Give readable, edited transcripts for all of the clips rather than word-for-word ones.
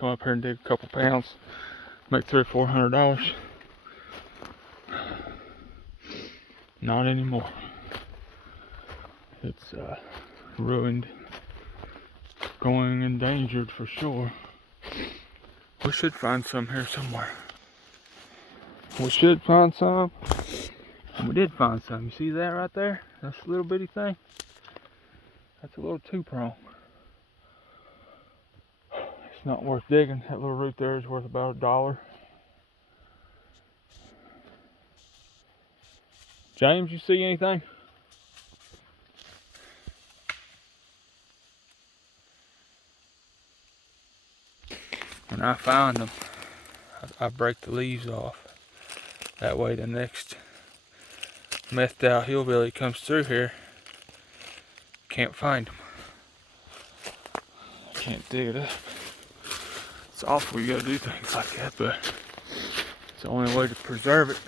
come up here and dig a couple pounds, make $300 or $400. Not anymore. It's ruined, going endangered for sure. We should find some here somewhere. We should find some. We did find some. You see that right there? That's a little bitty thing. That's a little 2-prong. It's not worth digging. That little root there is worth about $1. James, you see anything? When I find them, I break the leaves off. That way the next methed out hillbilly comes through here, can't find them. Can't dig it up. It's awful you gotta do things like that, but it's the only way to preserve it.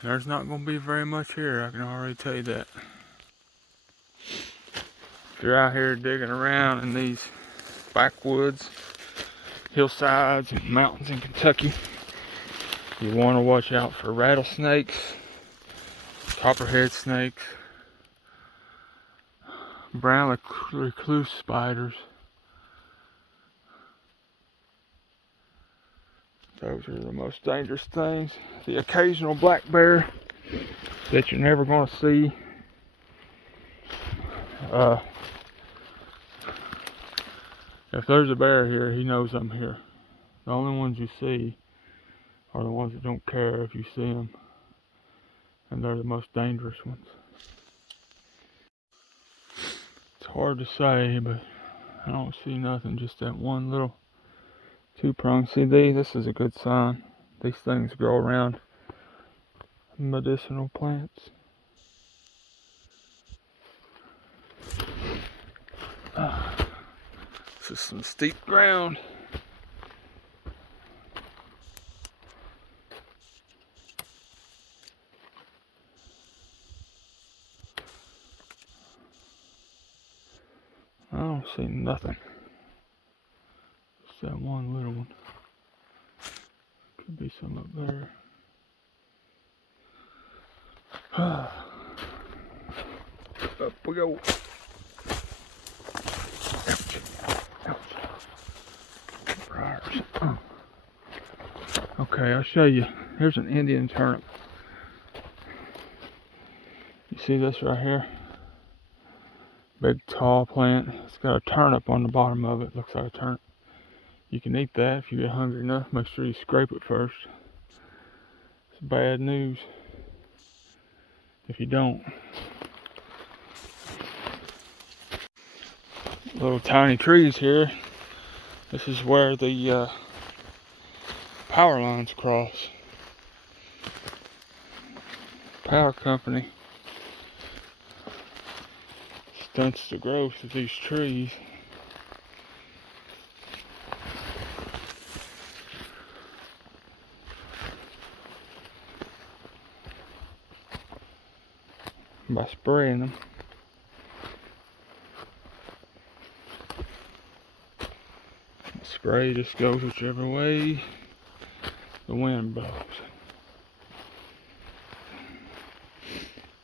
And there's not gonna be very much here, I can already tell you that. If you're out here digging around in these backwoods, hillsides, and mountains in Kentucky, you want to watch out for rattlesnakes, copperhead snakes, brown recluse spiders. Those are the most dangerous things. The occasional black bear that you're never going to see. If there's a bear here, he knows I'm here. The only ones you see are the ones that don't care if you see them. And they're the most dangerous ones. It's hard to say, but I don't see nothing. Just that one little 2-prong. See, this is a good sign. These things grow around medicinal plants. This is some steep ground. I don't see nothing. Just that one little one. Could be some up there. Up we go. Ouch. Ouch. Briars. Okay, I'll show you. Here's an Indian turnip. You see this right here? Big tall plant. It's got a turnip on the bottom of it. Looks like a turnip. You can eat that if you get hungry enough. Make sure you scrape it first. It's bad news if you don't. Little tiny trees here. This is where the power lines cross. Power company stunts the growth of these trees. By spraying them. The spray just goes whichever way the wind blows.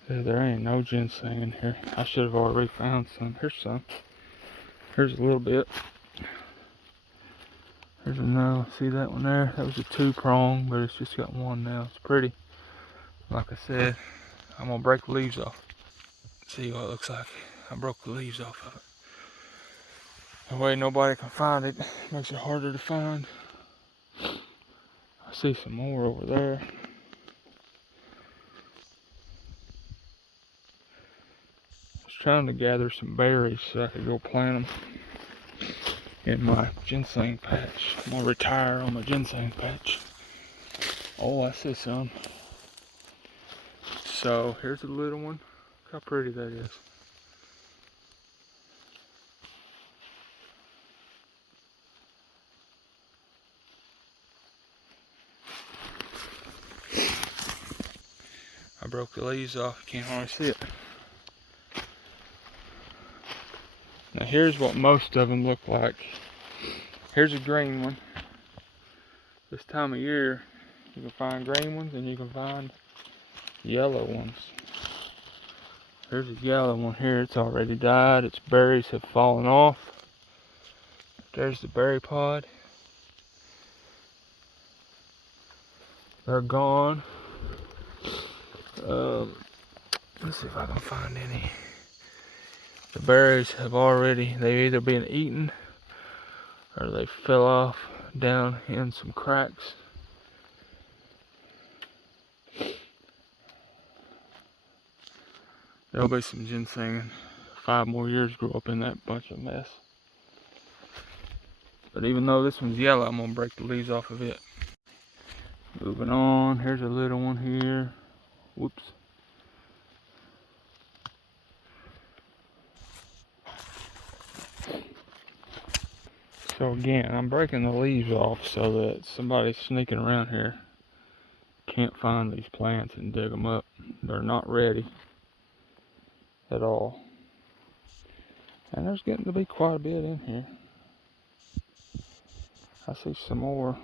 There ain't no ginseng in here. I should have already found some. Here's some. Here's a little bit. There's another. See that one there? That was a 2-prong, but it's just got one now. It's pretty. Like I said, I'm gonna break the leaves off. See what it looks like. I broke the leaves off of it. That way nobody can find it. Makes it harder to find. I see some more over there. I was trying to gather some berries so I could go plant them in my ginseng patch. I'm gonna retire on my ginseng patch. Oh, I see some. So here's a little one. Look how pretty that is. I broke the leaves off, you can't hardly see it. Now here's what most of them look like. Here's a green one. This time of year, you can find green ones and you can find yellow ones. There's a yellow one here. It's already died. Its berries have fallen off. There's the berry pod. They're gone. Let's see if I can find any. The berries have already, they've either been eaten or they fell off down in some cracks. There'll be some ginseng. 5 more years grow up in that bunch of mess. But even though this one's yellow, I'm gonna break the leaves off of it. Moving on, here's a little one here. Whoops. So again, I'm breaking the leaves off so that somebody sneaking around here can't find these plants and dig them up. They're not ready at all. And there's getting to be quite a bit in here. I see some more.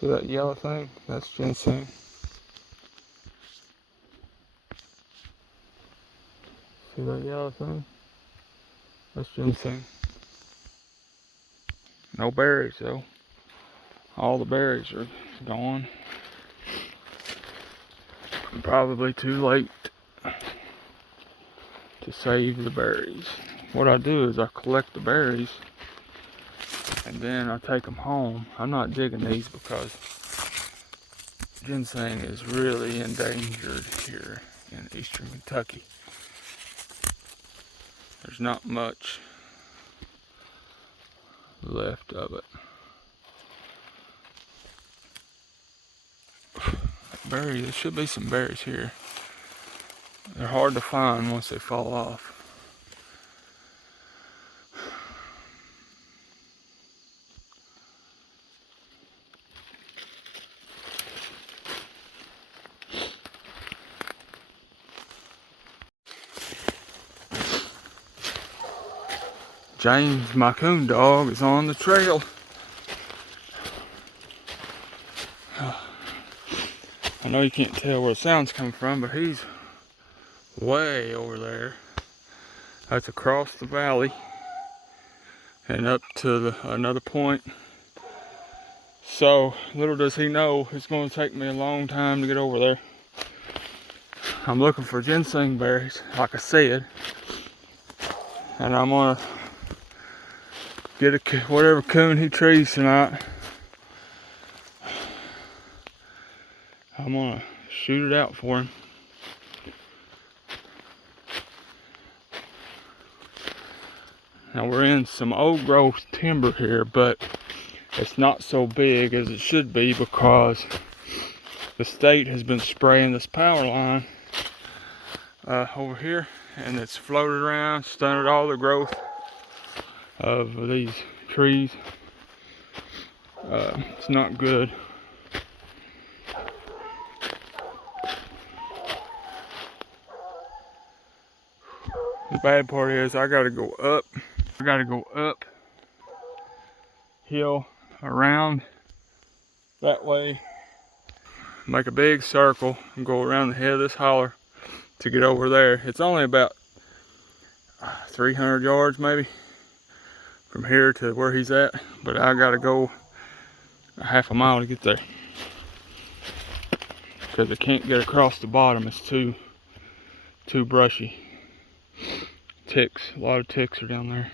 See that yellow thing? That's ginseng. See that yellow thing? That's ginseng. No berries though. All the berries are gone. Probably too late to save the berries. What I do is I collect the berries and then I take them home. I'm not digging these because ginseng is really endangered here in eastern Kentucky. There's not much left of it. Berries, there should be some berries here. They're hard to find once they fall off. James, my coon dog, is on the trail. I know you can't tell where the sound's coming from, but he's way over there. That's across the valley and up to another point. So little does he know it's going to take me a long time to get over there. I'm looking for ginseng berries, like I said, and I'm gonna get whatever coon he trees tonight. I'm gonna shoot it out for him. Now we're in some old growth timber here, but it's not so big as it should be because the state has been spraying this power line over here, and it's floated around, stunted all the growth of these trees. It's not good. The bad part is I gotta go up. I gotta go up hill around that way, make a big circle and go around the head of this holler to get over there. It's only about 300 yards maybe from here to where he's at, but I gotta go a half a mile to get there because I can't get across the bottom. It's too brushy. Ticks, a lot of ticks are down there.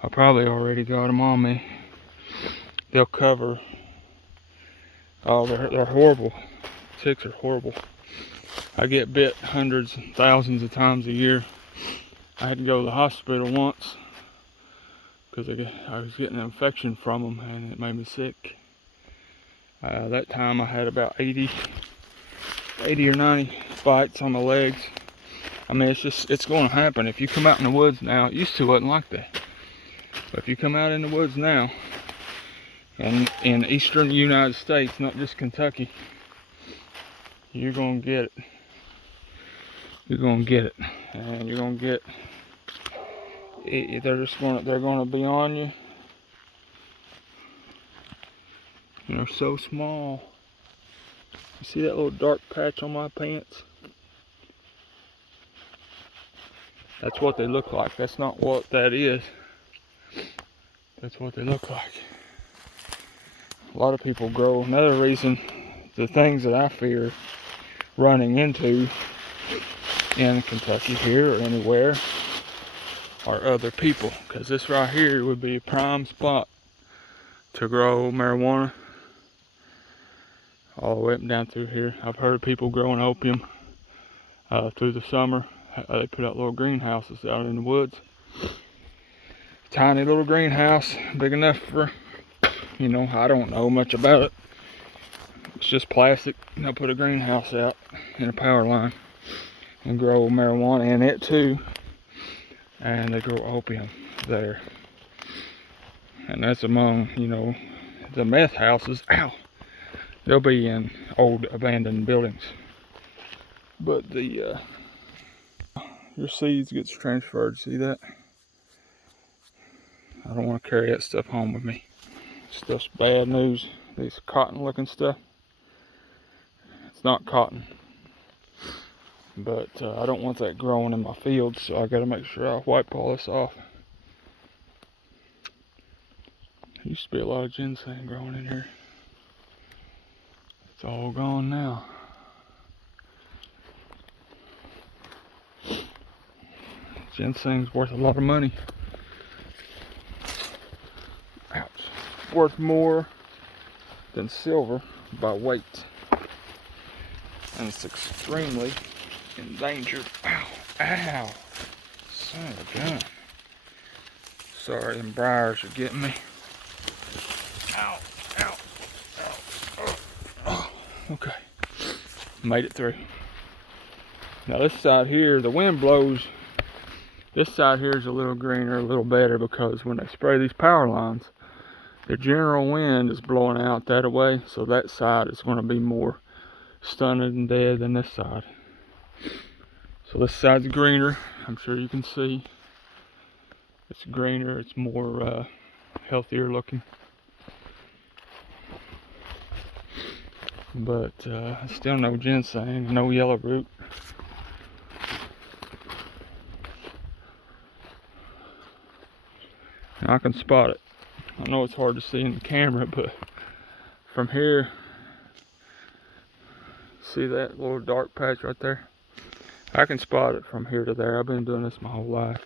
I probably already got them on me. They'll cover. Oh, they're horrible. Ticks are horrible. I get bit hundreds and thousands of times a year. I had to go to the hospital once because I was getting an infection from them and it made me sick. That time I had about 80 or 90 bites on my legs. I mean, it's going to happen. If you come out in the woods now, it used to wasn't like that. But if you come out in the woods now, and in eastern United States, not just Kentucky, you're going to get it. you're gonna get it, and you're gonna get it. They're gonna be on you. And they're so small. You see that little dark patch on my pants? That's what they look like. That's not what that is. That's what they look like. A lot of people grow. Another reason, the things that I fear running into in Kentucky here or anywhere are other people, because this right here would be a prime spot to grow marijuana all the way up and down through here. I've heard of people growing opium through the summer. They put out little greenhouses out in the woods. Tiny little greenhouse, big enough for, you know, I don't know much about it. It's just plastic. They'll put a greenhouse out in a power line and grow marijuana in it too. And they grow opium there. And that's among, you know, the meth houses. Ow! They'll be in old abandoned buildings. But the your seeds gets transferred. See that? I don't want to carry that stuff home with me. Stuff's bad news. These cotton looking stuff. It's not cotton. But I don't want that growing in my fields, so I gotta make sure I wipe all this off. There used to be a lot of ginseng growing in here. It's all gone now. Ginseng's worth a lot of money. Ouch. Worth more than silver by weight. And it's extremely endangered. Ow, ow. Son of a gun. Sorry, them briars are getting me. Ow, ow, ow. Oh, okay. Made it through. Now this side here, the wind blows. This side here is a little greener, a little better, because when they spray these power lines, the general wind is blowing out that way, so that side is going to be more stunned and dead than this side. So this side's greener. I'm sure you can see. It's greener. It's more healthier looking. But still no ginseng, no yellow root. And I can spot it. I know it's hard to see in the camera, but from here, see that little dark patch right there? I can spot it from here to there. I've been doing this my whole life.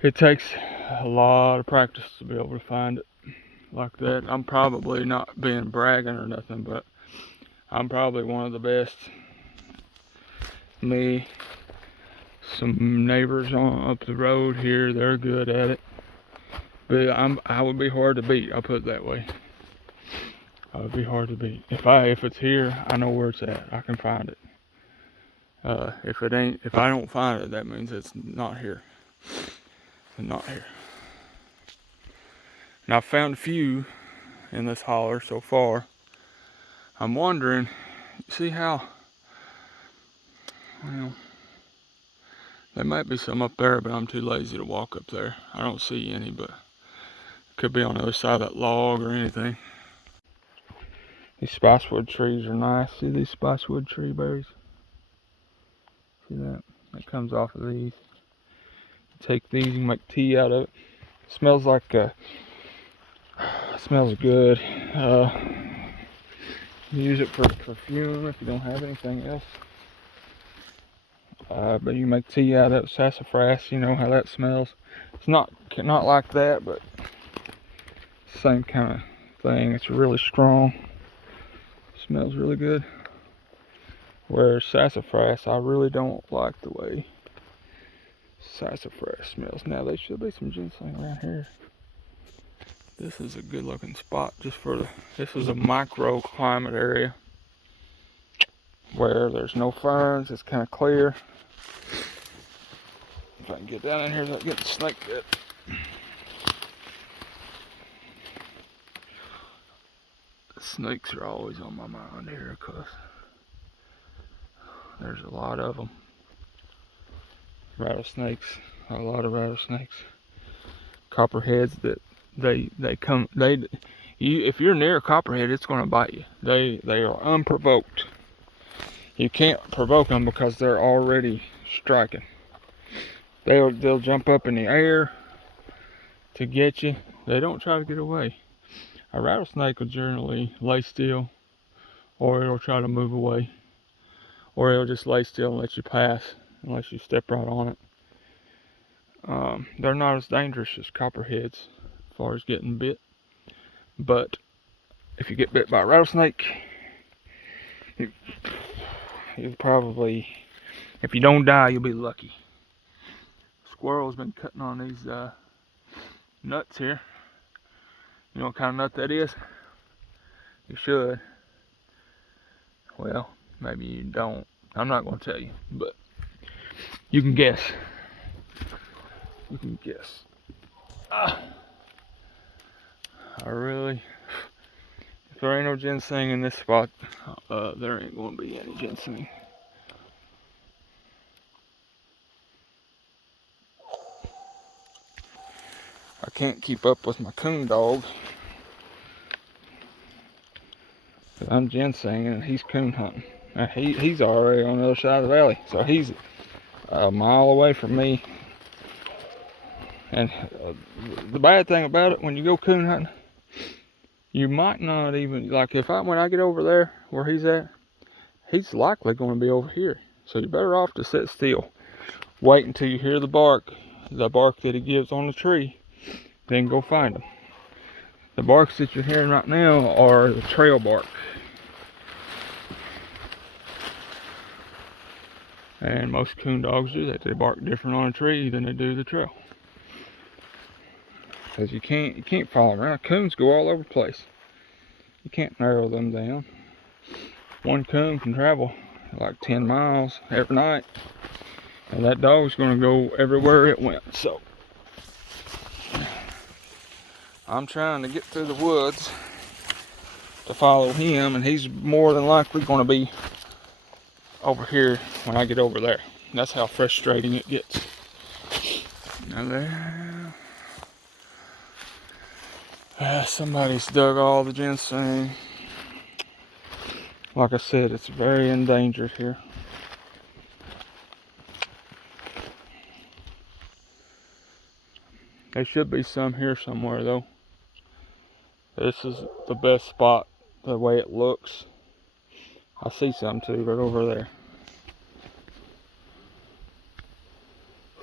It takes a lot of practice to be able to find it like that. I'm probably not being bragging or nothing, but I'm probably one of the best. Me, some neighbors on up the road here, they're good at it. But I would be hard to beat, I'll put it that way. I would be hard to beat. If it's here, I know where it's at. I can find it. If I don't find it, that means it's not here. It's not here. And I've found a few in this holler so far. I'm wondering, see how, well, there might be some up there, but I'm too lazy to walk up there. I don't see any, but it could be on the other side of that log or anything. These spicewood trees are nice. See these spicewood tree berries? See that? That comes off of these. Take these and make tea out of it. It smells like smells good. Use it for perfume if you don't have anything else. But you make tea out of it. Sassafras, you know how that smells. It's not like that, but same kind of thing. It's really strong. Smells really good. Whereas sassafras, I really don't like the way sassafras smells. Now there should be some ginseng around here. This is a good looking spot just for this is a microclimate area where there's no ferns. It's kind of clear. If I can get down in here without getting snake bit. The snakes are always on my mind here, cause There's a lot of them. Rattlesnakes, a lot of rattlesnakes. Copperheads that if you're near a copperhead, it's going to bite you. They are unprovoked. You can't provoke them because they're already striking. They'll jump up in the air to get you. They don't try to get away. A rattlesnake will generally lay still, or it'll try to move away, or it'll just lay still and let you pass unless you step right on it. They're not as dangerous as copperheads as far as getting bit, but if you get bit by a rattlesnake, you probably, if you don't die, you'll be lucky. Squirrel's been cutting on these nuts here. You know what kind of nut that is? You should. Well, maybe you don't. I'm not going to tell you, but you can guess. You can guess. If there ain't no ginseng in this spot, there ain't going to be any ginseng. I can't keep up with my coon dog. I'm ginsenging and he's coon hunting. He's already on the other side of the valley, so he's a mile away from me. And the bad thing about it, when you go coon hunting, you might not even, like when I get over there where he's at, he's likely going to be over here. So you're better off to sit still. Wait until you hear the bark that he gives on the tree, then go find him. The barks that you're hearing right now are the trail bark. And most coon dogs do that. They bark different on a tree than they do the trail. Because you can't follow around. Coons go all over the place. You can't narrow them down. One coon can travel like 10 miles every night, and that dog's going to go everywhere it went. So I'm trying to get through the woods to follow him, and he's more than likely going to be over here when I get over there. That's how frustrating it gets. Now there, somebody's dug all the ginseng. Like I said, it's very endangered here. There should be some here somewhere though. This is the best spot, the way it looks. I see some too right over there.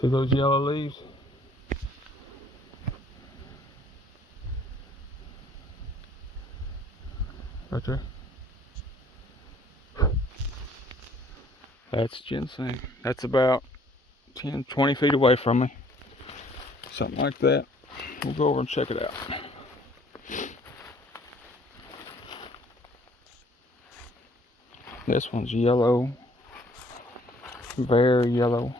See those yellow leaves? Right there. That's ginseng. That's about 10, 20 feet away from me. Something like that. We'll go over and check it out. This one's yellow. Very yellow.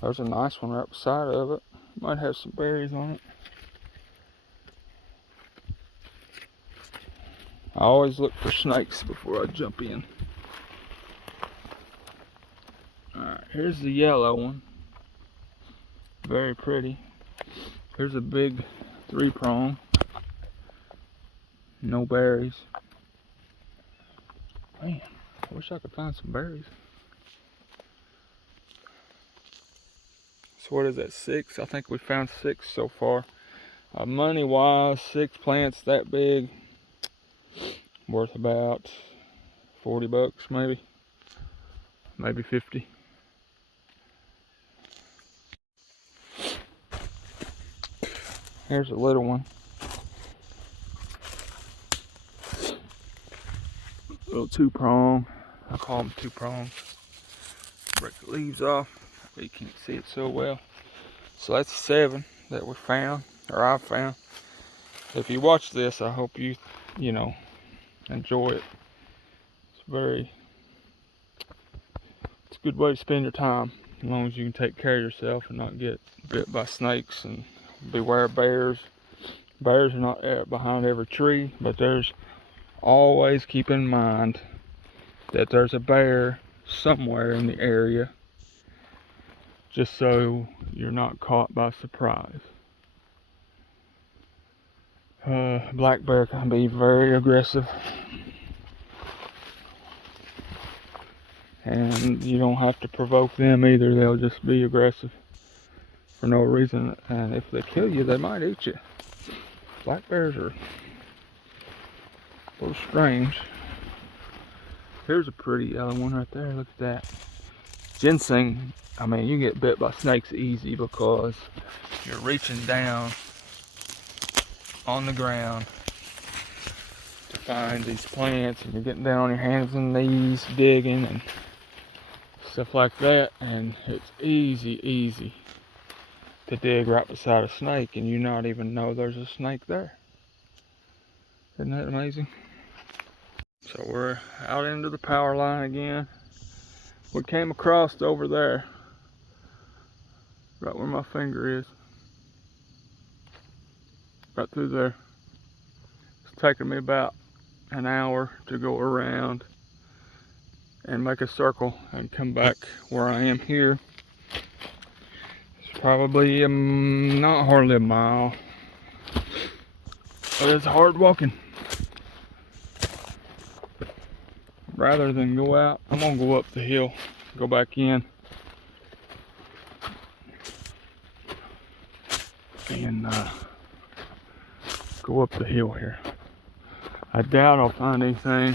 There's a nice one right beside of it. Might have some berries on it. I always look for snakes before I jump in. Alright, here's the yellow one. Very pretty. Here's a big 3-prong. No berries. Man, I wish I could find some berries. So what is that, 6? I think we found 6 so far. Money wise, 6 plants that big, worth about 40 bucks maybe 50. Here's a little one. Little 2-prong. I call them 2-prongs. Break the leaves off. You can't see it so well. So that's 7 that we found, or I've found. If you watch this, I hope you enjoy it. It's a good way to spend your time, as long as you can take care of yourself and not get bit by snakes. And beware of bears. Bears are not behind every tree, but there's always, keep in mind that there's a bear somewhere in the area, just so you're not caught by surprise. Black bear can be very aggressive, and you don't have to provoke them either. They'll just be aggressive for no reason, and if they kill you, they might eat you. Black bears are a little strange. Here's a pretty yellow one right there. Look at that. Ginsing, I mean, you get bit by snakes easy because you're reaching down on the ground to find these plants, and you're getting down on your hands and knees digging and stuff like that, and it's easy to dig right beside a snake and you not even know there's a snake there. Isn't that amazing? So we're out into the power line again. We came across over there, right where my finger is, right through there. It's taken me about an hour to go around and make a circle and come back where I am here. It's probably not hardly a mile, but it's hard walking. Rather than go out, I'm gonna go up the hill, go back in, and go up the hill here. I doubt I'll find anything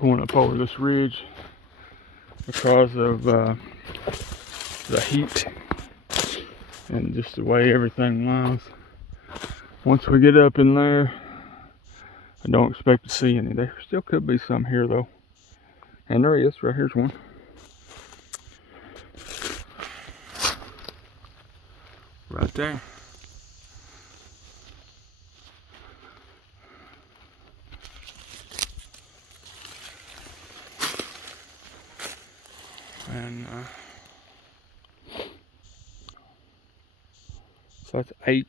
going up over this ridge because of the heat and just the way everything lies. Once we get up in there, I don't expect to see any. There still could be some here though. And there he is, right here's one. Right there. And so that's 8.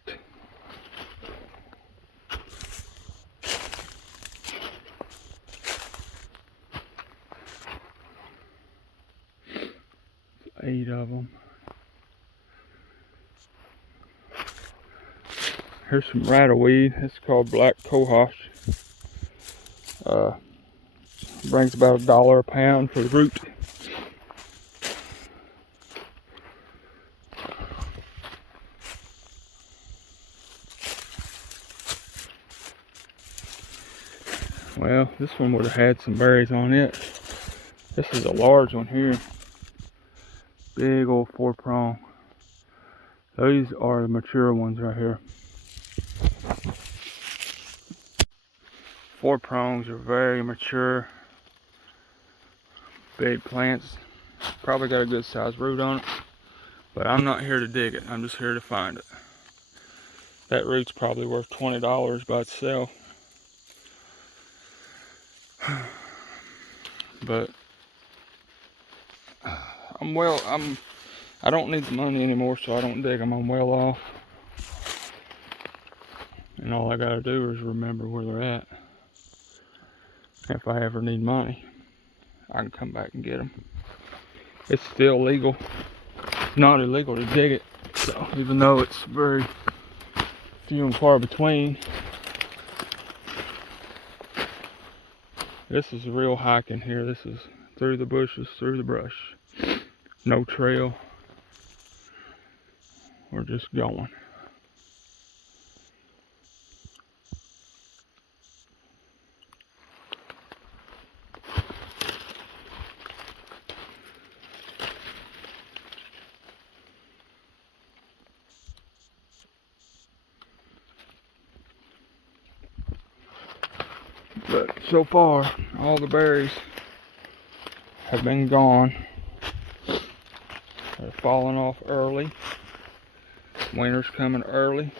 Eight of them. Here's some rattleweed. It's called black cohosh. Brings about $1 a pound for the root. Well, this one would have had some berries on it. This is a large one here. Big old 4-prong. These are the mature ones right here. 4 prongs are very mature. Big plants. Probably got a good sized root on it. But I'm not here to dig it. I'm just here to find it. That root's probably worth $20 by itself. But I don't need the money anymore, so I don't dig them. I'm well off. And all I gotta do is remember where they're at. If I ever need money, I can come back and get them. It's still legal. It's not illegal to dig it. So even though it's very few and far between, this is real hiking here. This is through the bushes, through the brush. No trail. We're just going. But so far, all the berries have been gone. They're falling off early. Winter's coming early.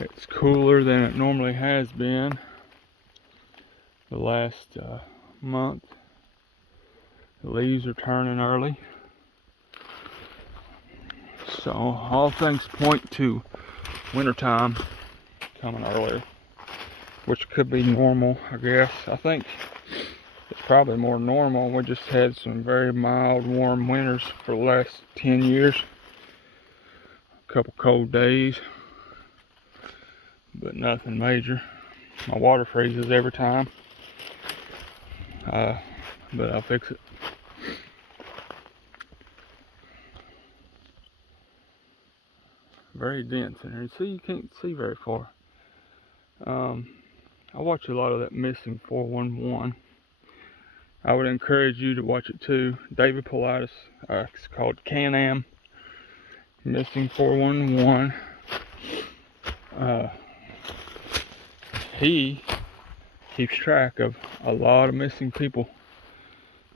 It's cooler than it normally has been the last month. The leaves are turning early. So all things point to wintertime coming earlier, which could be normal, I guess. I think it's probably more normal. We just had some very mild, warm winters for the last 10 years. A couple cold days, but nothing major. My water freezes every time, but I'll fix it. Very dense in here. See, you can't see very far. I watch a lot of that Missing 411. I would encourage you to watch it too. David Pilatus, it's called Can-Am Missing 411. He keeps track of a lot of missing people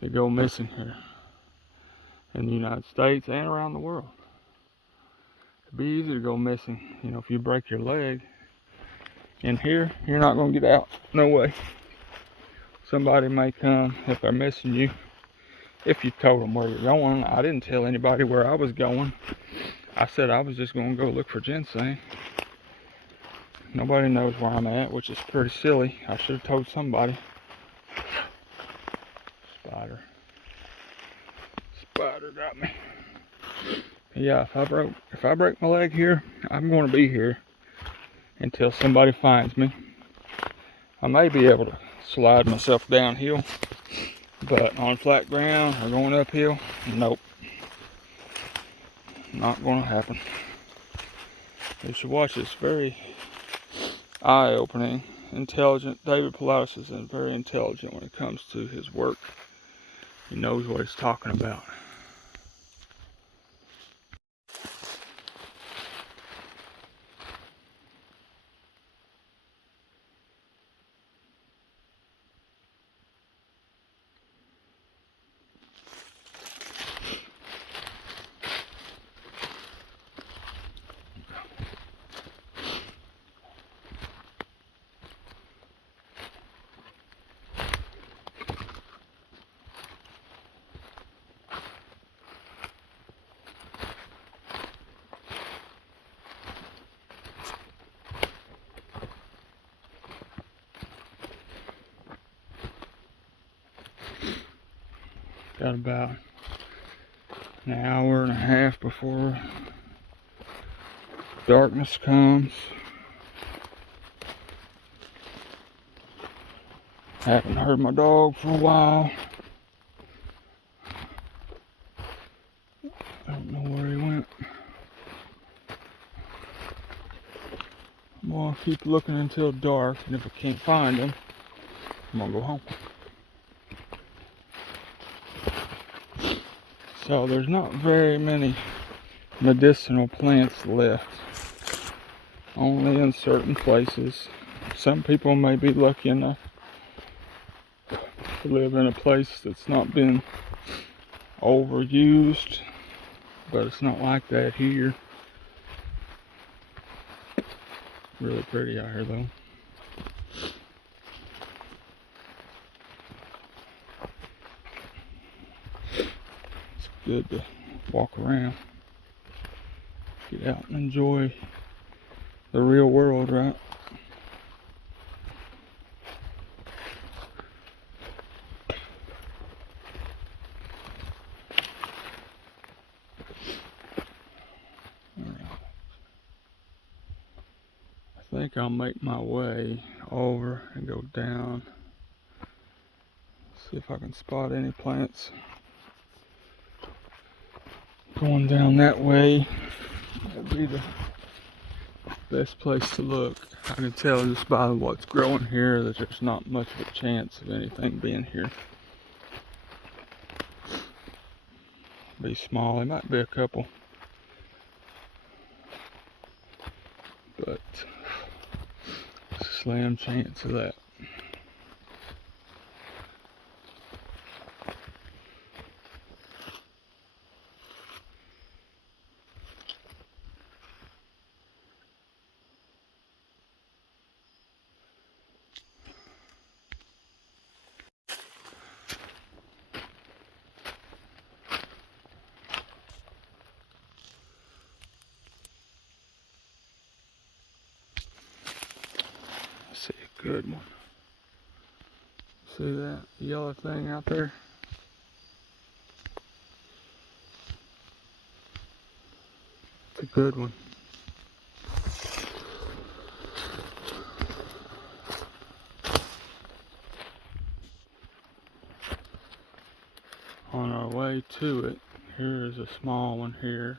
that go missing here in the United States and around the world. It'd be easy to go missing. You know, if you break your leg in here, you're not gonna get out. No way. Somebody may come if they're missing you. If you told them where you're going. I didn't tell anybody where I was going. I said I was just gonna go look for ginseng. Nobody knows where I'm at, which is pretty silly. I should have told somebody. Spider got me. Yeah, if I break my leg here, I'm gonna be here until somebody finds me. I may be able to slide myself downhill, but on flat ground or going uphill, nope. Not gonna happen. You should watch this. Very eye-opening, intelligent. David Pilatus is very intelligent when it comes to his work. He knows what he's talking about. Got about an hour and a half before darkness comes. Haven't heard my dog for a while. I don't know where he went. I'm gonna keep looking until dark, and if I can't find him, I'm gonna go home. So there's not very many medicinal plants left. Only in certain places. Some people may be lucky enough to live in a place that's not been overused, but it's not like that here. Really pretty out here though. It's good to walk around, get out and enjoy the real world, right? I think I'll make my way over and go down. See if I can spot any plants. Going down that way would be the best place to look. I can tell just by what's growing here that there's not much of a chance of anything being here. Be small, there might be a couple, but slim chance of that. I see a good one. See that yellow thing out there? It's a good one. On our way to it, here is a small one here.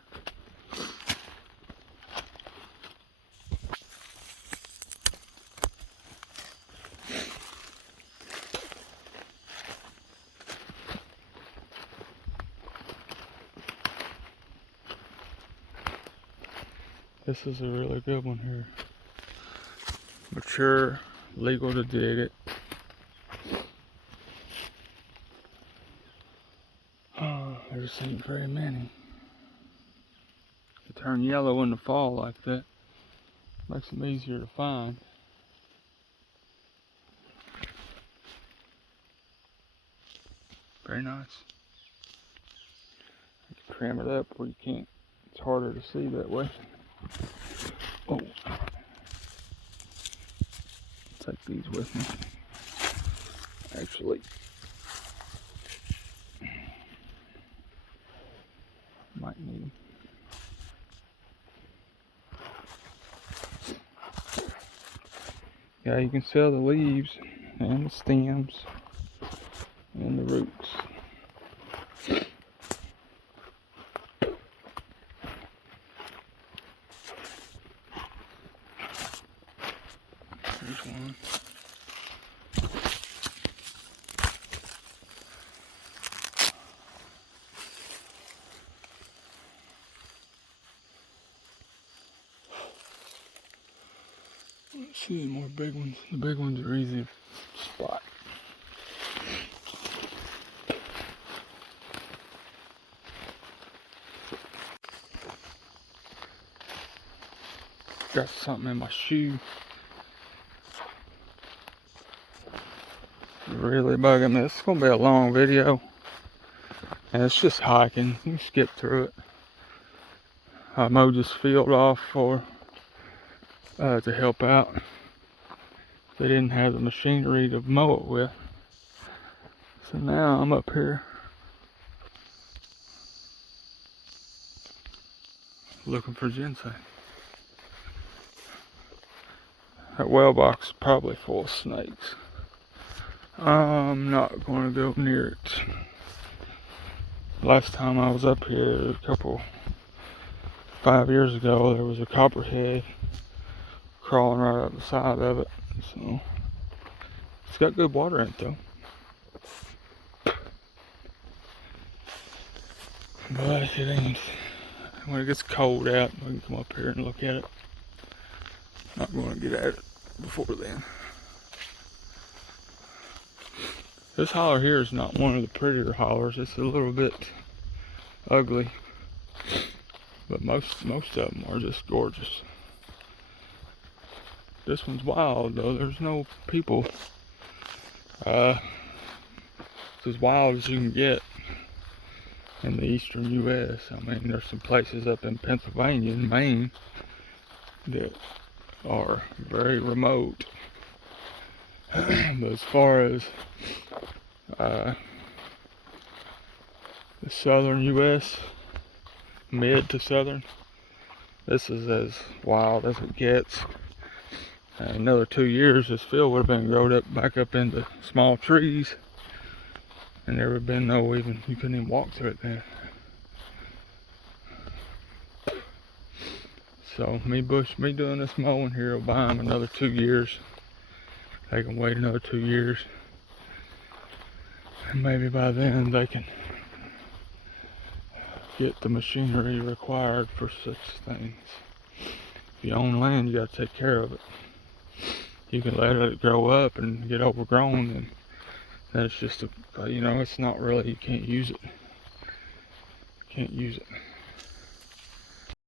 This is a really good one here. Mature, legal to dig it. There just ain't very many. They turn yellow in the fall like that. Makes them easier to find. Very nice. You can trim it up where you can't. It's harder to see that way. Oh. Take these with me. Actually, might need them. Yeah, you can sell the leaves and the stems and the roots. There's one. Let's see more big ones. The big ones are easy to spot. Got something in my shoe. Really bugging me. It's gonna be a long video. And it's just hiking. You can skip through it. I mowed this field off to help out. They didn't have the machinery to mow it with. So now I'm up here looking for ginseng. That well box is probably full of snakes. I'm not going to go near it. Last time I was up here, 5 years ago, there was a copperhead crawling right up the side of it. So it's got good water in it though. But it ain't. When it gets cold out, we can come up here and look at it. Not going to get at it before then. This holler here is not one of the prettier hollers. It's a little bit ugly, but most of them are just gorgeous. This one's wild though. There's no people. It's as wild as you can get in the eastern U.S. I mean, there's some places up in Pennsylvania and Maine that are very remote. But as far as the southern U.S., mid to southern, this is as wild as it gets. Another 2 years, this field would have been grown up back up into small trees, and there would have been you couldn't even walk through it then. So me doing this mowing here will buy them another 2 years. They can wait another 2 years, and maybe by then they can get the machinery required for such things. If you own land, you gotta take care of it. You can let it grow up and get overgrown, and then it's just it's not really, you can't use it. Can't use it.